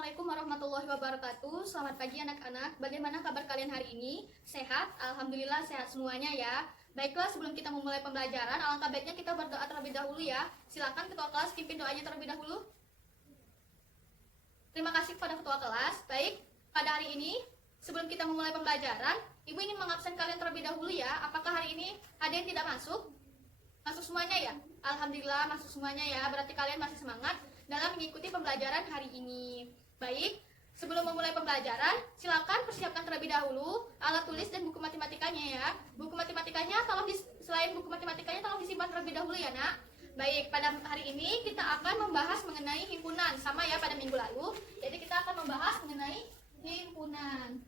Assalamualaikum warahmatullahi wabarakatuh. Selamat pagi anak-anak. Bagaimana kabar kalian hari ini? Sehat? Alhamdulillah sehat semuanya ya. Baiklah, sebelum kita memulai pembelajaran, alangkah baiknya kita berdoa terlebih dahulu ya. Silakan ketua kelas pimpin doanya terlebih dahulu. Terima kasih kepada ketua kelas. Baik, pada hari ini sebelum kita memulai pembelajaran, Ibu ingin mengabsen kalian terlebih dahulu ya. Apakah hari ini ada yang tidak masuk? Masuk semuanya ya? Alhamdulillah masuk semuanya ya. Berarti kalian masih semangat dalam mengikuti pembelajaran hari ini. Baik, sebelum memulai pembelajaran, silakan persiapkan terlebih dahulu alat tulis dan buku matematikanya ya. Buku matematikanya selain buku matematikanya tolong disimpan terlebih dahulu ya nak. Baik, pada hari ini kita akan membahas mengenai himpunan. Sama ya pada minggu lalu. Jadi kita akan membahas mengenai himpunan.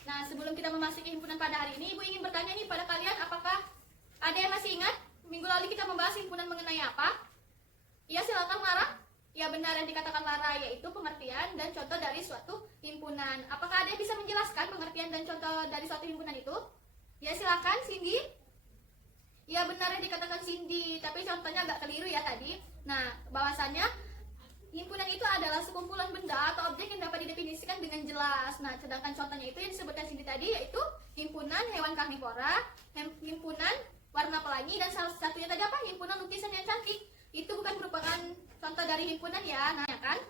Nah, sebelum kita memasuki himpunan pada hari ini, Ibu ingin bertanya nih pada kalian, apakah ada yang masih ingat minggu lalu kita membahas himpunan mengenai apa? Ya, silakan Lara. Ya, benar yang dikatakan Lara, yaitu pengertian dan contoh dari suatu himpunan. Apakah ada yang bisa menjelaskan pengertian dan contoh dari suatu himpunan itu? Ya, silakan Cindy. Ya, benar yang dikatakan Cindy, tapi contohnya agak keliru ya tadi. Nah, bahwasannya himpunan itu adalah sekumpulan benda atau objek yang dapat didefinisikan dengan jelas. Nah, sedangkan contohnya itu yang disebutkan Cindy tadi yaitu himpunan hewan karnivora, himpunan warna pelangi, dan salah satunya tadi apa? Himpunan lukisan yang cantik. Itu bukan merupakan contoh dari himpunan ya, nah kan?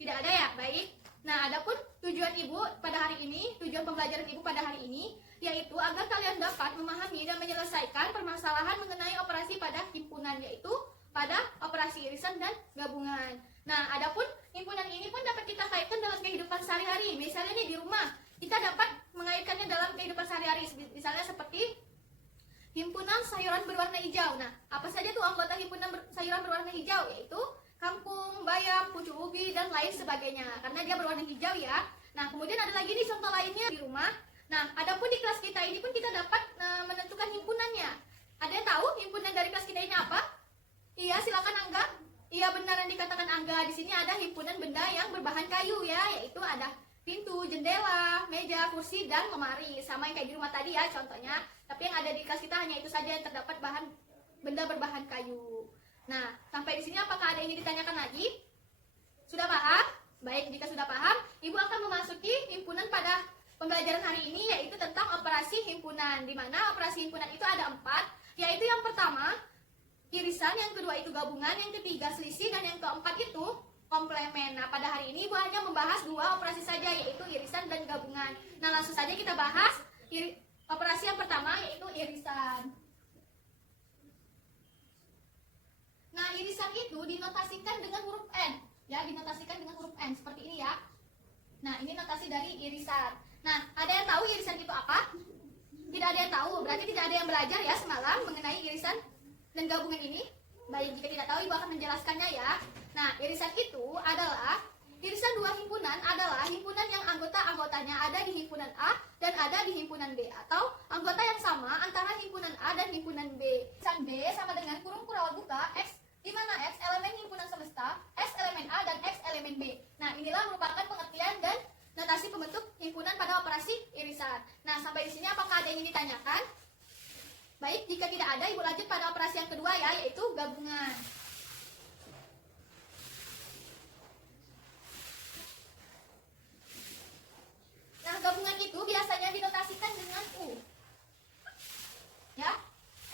Tidak ada ya? Baik. Nah, adapun tujuan Ibu pada hari ini, tujuan pembelajaran Ibu pada hari ini yaitu agar kalian dapat memahami dan menyelesaikan permasalahan mengenai operasi pada himpunan, yaitu pada operasi irisan dan gabungan. Nah, adapun himpunan ini pun dapat kita kaitkan dalam kehidupan sehari-hari. Misalnya nih di rumah, kita dapat mengaitkannya dalam kehidupan sehari-hari. Misalnya seperti himpunan sayuran berwarna hijau. Nah, apa saja tuh anggota himpunan sayuran berwarna hijau? Yaitu kangkung, bayam, pucuk ubi, dan lain sebagainya. Karena dia berwarna hijau ya. Nah, kemudian ada lagi nih contoh lainnya di rumah. Nah, adapun di kelas kita ini pun kita dapat menentukan himpunannya. Ada yang tahu himpunan dari kelas kita ini apa? Iya, silakan Angga. Iya, benar yang dikatakan Angga. Di sini ada himpunan benda yang berbahan kayu ya, yaitu ada pintu, jendela, meja, kursi, dan lemari. Sama yang kayak di rumah tadi ya contohnya. Tapi yang ada di kelas kita hanya itu saja yang terdapat benda berbahan kayu. Nah, sampai di sini apakah ada yang ingin ditanyakan lagi? Sudah paham? Baik, jika sudah paham, Ibu akan memasuki himpunan pada pembelajaran hari ini, yaitu tentang operasi himpunan. Di mana operasi himpunan itu ada 4, yaitu yang pertama irisan, yang kedua itu gabungan, yang ketiga selisih, dan yang keempat itu komplemen. Nah, pada hari ini Ibu hanya membahas 2 operasi saja, yaitu irisan dan gabungan. Nah, langsung saja kita bahas operasi yang pertama, yaitu irisan. Nah, irisan itu dinotasikan dengan huruf N. Ya, dinotasikan dengan huruf N seperti ini ya. Nah, ini notasi dari irisan. Nah, ada yang tahu irisan itu apa? Tidak ada yang tahu, berarti tidak ada yang belajar ya semalam mengenai irisan dan gabungan ini. Baik, jika tidak tahu Ibu akan menjelaskannya ya. Nah, irisan itu adalah irisan 2 himpunan adalah himpunan yang anggota-anggotanya ada di himpunan A dan ada di himpunan B, atau anggota yang sama antara himpunan A dan himpunan B. Irisan B sama dengan kurung kurawal buka X, di mana X elemen himpunan semesta, S elemen A, dan X elemen B. Nah, inilah merupakan pengertian dan notasi pembentuk himpunan pada operasi irisan. Nah, sampai di sini apakah ada yang ingin ditanyakan? Baik, jika tidak ada, Ibu lanjut pada operasi yang kedua ya, yaitu gabungan. Nah, gabungan itu biasanya dinotasikan dengan U. Ya,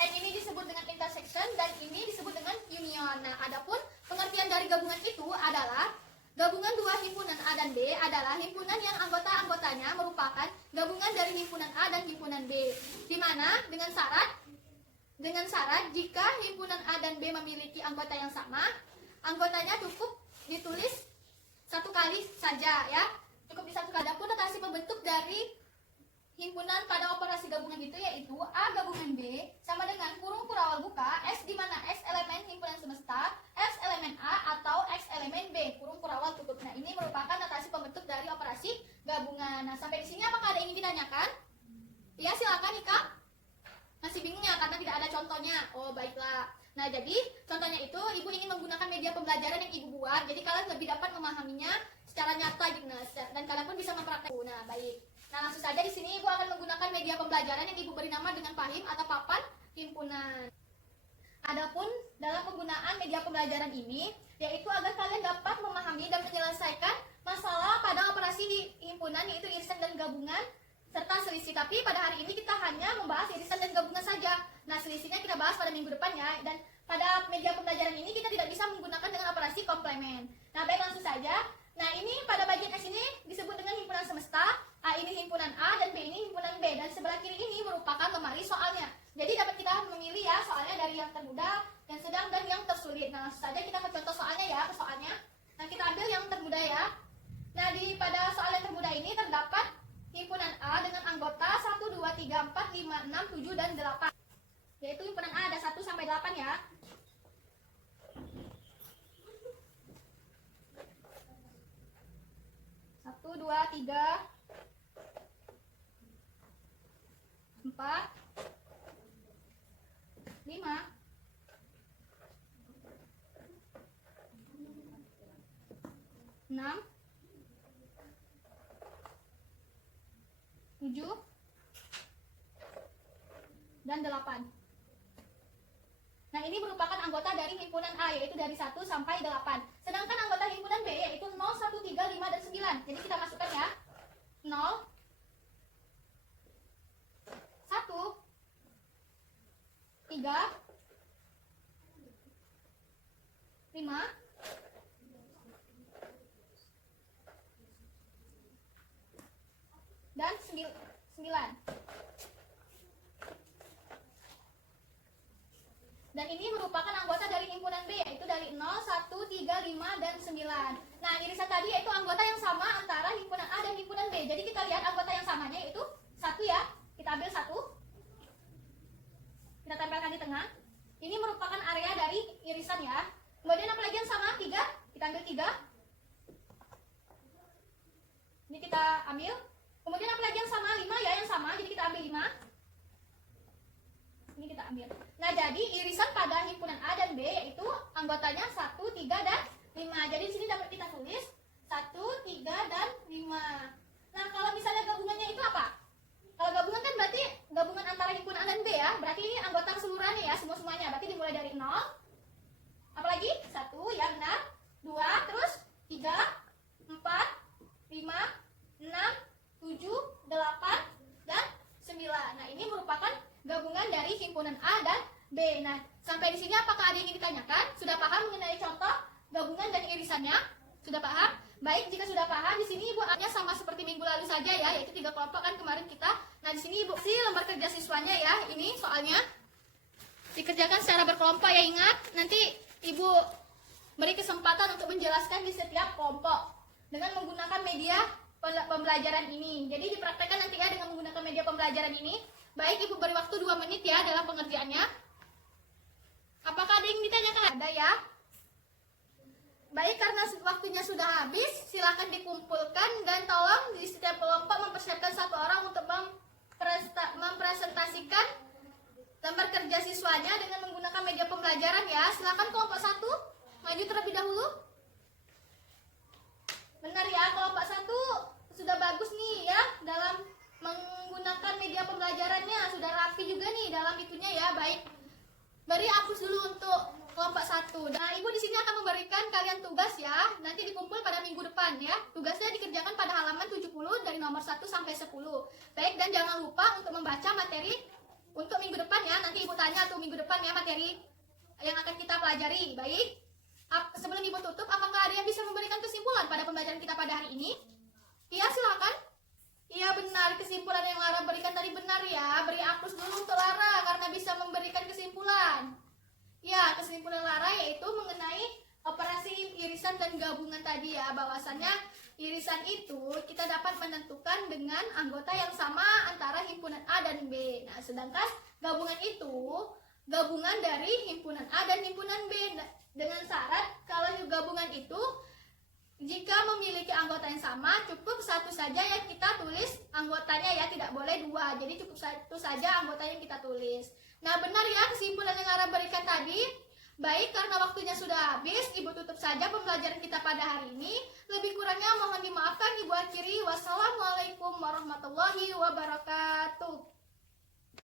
N ini disebut dengan intersection dan ini disebut dengan union. Nah, adapun pengertian dari gabungan itu adalah gabungan 2 himpunan A dan B adalah himpunan yang anggota-anggotanya merupakan gabungan dari himpunan A dan himpunan B. Di mana dengan syarat jika himpunan A dan B memiliki anggota yang sama, anggotanya cukup ditulis 1 kali saja ya. Cukup di 1 kali. Adapun notasi pembentuk dari himpunan pada operasi gabungan itu yaitu A gabungan B sama dengan kurung kurawal buka S, di mana X elemen himpunan semesta, X elemen A, atau X elemen B, kurung kurawal tutup. Nah, ini merupakan notasi pembentuk dari operasi gabungan. Nah, sampai di sini apakah ada yang ingin ditanyakan? Ya, silakan Ika. Masih bingung ya karena tidak ada contohnya. Oh, baiklah. Nah, jadi contohnya itu Ibu ingin menggunakan media pembelajaran yang Ibu buat. Jadi kalian lebih dapat memahaminya secara nyata gitu. Nah, dan kalian pun bisa mempraktekkan. Nah, baik. Nah, langsung saja di sini Ibu akan menggunakan media pembelajaran yang Ibu beri nama dengan PAHIM atau papan himpunan. Adapun dalam penggunaan media pembelajaran ini, yaitu agar kalian dapat memahami dan menyelesaikan masalah pada operasi himpunan, yaitu irisan dan gabungan serta selisih. Tapi pada hari ini kita hanya membahas irisan dan gabungan saja. Nah, selisihnya kita bahas pada minggu depan ya. Dan pada media pembelajaran ini kita tidak bisa menggunakan dengan operasi komplement. Nah, baik, langsung saja. Nah, ini pada bagian S ini disebut dengan himpunan semesta. A ini himpunan A dan B ini himpunan B. Dan sebelah kiri ini merupakan lemari soalnya. Jadi dapat kita memilih ya soalnya dari yang termudah, yang sedang, dan yang tersulit. Nah, langsung saja kita ke contoh soalnya ya, ke soalnya. Nah, kita ambil yang termudah ya. Nah, pada soal yang termudah ini terdapat himpunan A dengan anggota 1, 2, 3, 4, 5, 6, 7, dan 8. Yaitu himpunan A ada 1 sampai 8 ya. Satu, dua, tiga, 4, 5, 6, 7, dan 8. Nah, ini merupakan anggota dari himpunan A, yaitu dari 1 sampai 8. Sedangkan anggota himpunan B yaitu 0, 1, 3, 5, dan 9. Jadi kita masukkan ya. 0, 1, 3, 5, dan 9. Dan ini merupakan anggota dari himpunan B, yaitu dari 0, 1, 3, 5, dan 9. Nah, irisan tadi yaitu anggota yang sama antara himpunan A dan himpunan B. Jadi kita lihat anggota yang samanya yaitu 1 ya. Kita ambil 1. Kita tempelkan di tengah. Ini merupakan area dari irisan ya. Kemudian apa lagi yang sama? 3. Kita ambil 3. Ini kita ambil. Kemudian apa lagi yang sama? 5 ya, yang sama. Jadi kita ambil 5. Ini kita ambil. Nah, jadi irisan pada himpunan A dan B yaitu anggotanya 1, 3, dan 5. Jadi di sini dapat kita tulis 1, 3, dan 5. Nah, kalau misalnya gabungannya itu apa? Kalau gabungan kan berarti gabungan antara himpunan A dan B ya. Berarti ini anggota keseluruhannya ya, semua-semuanya. Berarti dimulai dari 0. Apalagi? 1, ya benar. 2, terus 3, 4, 5, 6, 7, 8, dan 9. Nah, ini merupakan gabungan dari himpunan A dan B. Nah, sampai di sini apakah ada yang ingin ditanyakan? Sudah paham mengenai contoh gabungan dan irisannya? Sudah paham? Baik, jika sudah paham, di sini Ibu hanya sama seperti minggu lalu saja ya, yaitu 3 kelompok kan kemarin kita. Nah, di sini Ibu kasih lembar kerja siswanya ya. Ini soalnya dikerjakan secara berkelompok ya, ingat. Nanti Ibu beri kesempatan untuk menjelaskan di setiap kelompok dengan menggunakan media pembelajaran ini. Jadi dipraktekkan nanti ya dengan menggunakan media pembelajaran ini. Baik, Ibu beri waktu 2 menit ya dalam pengerjaannya. Apakah ada yang ditanyakan? Ada ya? Baik, karena waktunya sudah habis, silakan dikumpulkan dan tolong di setiap kelompok mempersiapkan 1 orang untuk mempresentasikan lembar kerja siswanya dengan menggunakan media pembelajaran ya. Silakan kelompok 1 maju terlebih dahulu. Benar ya, kelompok 1 sudah bagus nih ya dalam menggunakan media pembelajarannya, sudah rapi juga nih dalam itunya ya. Baik, beri hapus dulu untuk kelompok 1. Nah, Ibu di sini akan memberikan kalian tugas ya. Nanti dikumpul pada minggu depan ya. Tugasnya dikerjakan pada halaman 70 dari nomor 1 sampai 10. Baik, dan jangan lupa untuk membaca materi untuk minggu depan ya. Nanti Ibu tanya tuh minggu depan ya materi yang akan kita pelajari. Baik, sebelum Ibu tutup, apakah ada yang bisa memberikan kesimpulan pada pembelajaran kita pada hari ini? Iya, silakan. Iya benar, kesimpulan yang Lara berikan tadi benar ya. Beri hapus dulu untuk Lara karena bisa memberikan kesimpulan. Ya, kesimpulan Lara yaitu mengenai operasi irisan dan gabungan tadi ya. Bahwasannya irisan itu kita dapat menentukan dengan anggota yang sama antara himpunan A dan B. Nah, sedangkan gabungan itu gabungan dari himpunan A dan himpunan B. Dengan syarat kalau gabungan itu jika memiliki anggota yang sama, cukup 1 saja yang kita tulis anggotanya ya, tidak boleh 2. Jadi cukup 1 saja anggota yang kita tulis. Nah, benar ya kesimpulan yang Lara berikan tadi. Baik, karena waktunya sudah habis, Ibu tutup saja pembelajaran kita pada hari ini. Lebih kurangnya mohon dimaafkan, Ibu akhiri. Wassalamualaikum warahmatullahi wabarakatuh.